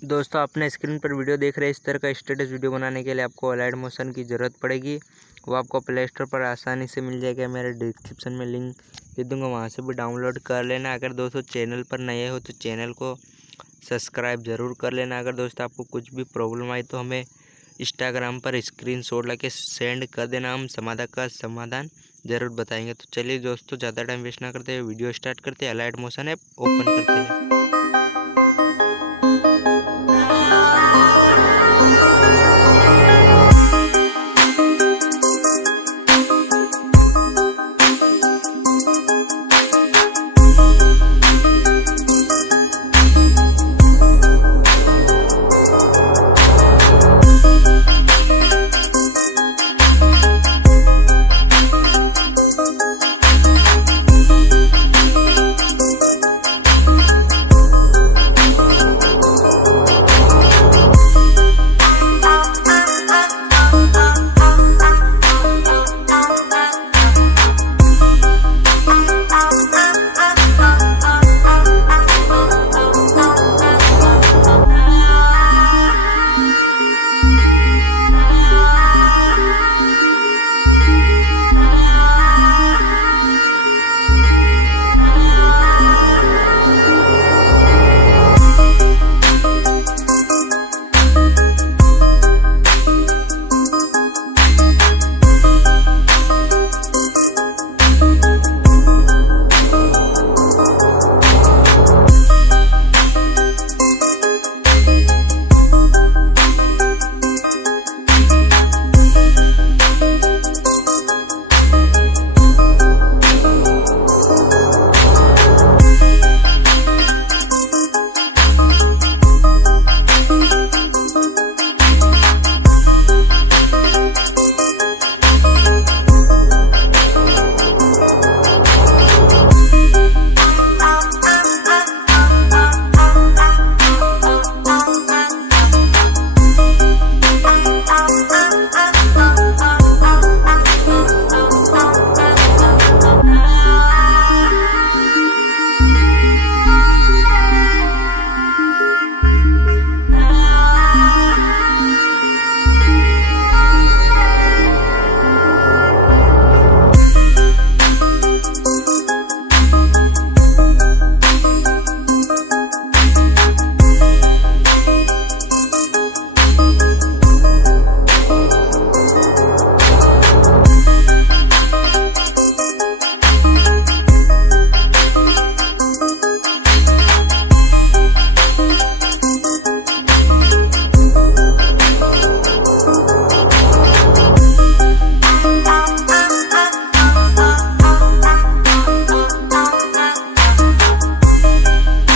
दोस्तों अपने स्क्रीन पर वीडियो देख रहे हैं, इस तरह का स्टेटस वीडियो बनाने के लिए आपको अलाइट मोशन की ज़रूरत पड़ेगी। वो आपको प्ले स्टोर पर आसानी से मिल जाएगा। मेरे डिस्क्रिप्शन में लिंक दे दूंगा, वहां से भी डाउनलोड कर लेना। अगर दोस्तों चैनल पर नए हो तो चैनल को सब्सक्राइब ज़रूर कर लेना। अगर दोस्तों आपको कुछ भी प्रॉब्लम आई तो हमें इंस्टाग्राम पर स्क्रीनशॉट लेके सेंड कर देना, हम समाधान का समाधान ज़रूर बताएंगे। तो चलिए दोस्तों, ज़्यादा टाइम वेस्ट ना करते हुए वीडियो स्टार्ट करते हैं। अलाइट मोशन ऐप ओपन करते हैं।